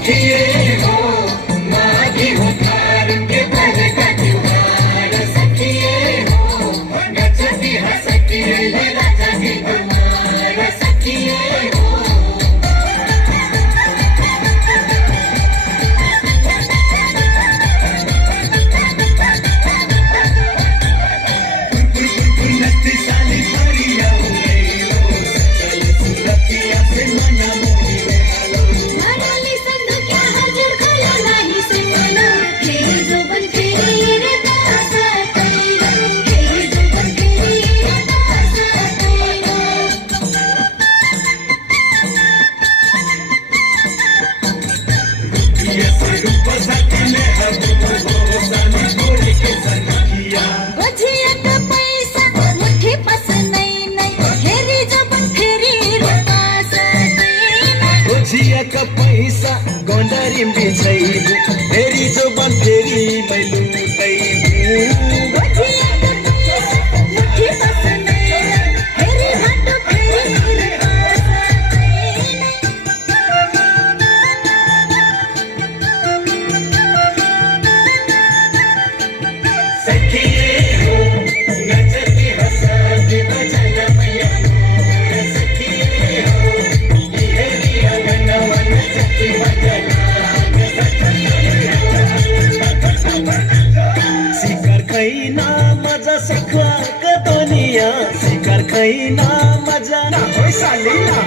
सखिए हो माघी उधार के पल का त्योहार सखिए हो नचती हंसती लहराती हमार सखिए हो का पैसा गोंडारी बिछैबु फेरि जो बन फेरि मैलु मजा सखा कतोनिया शिकार खैना मजा ना हो साली ना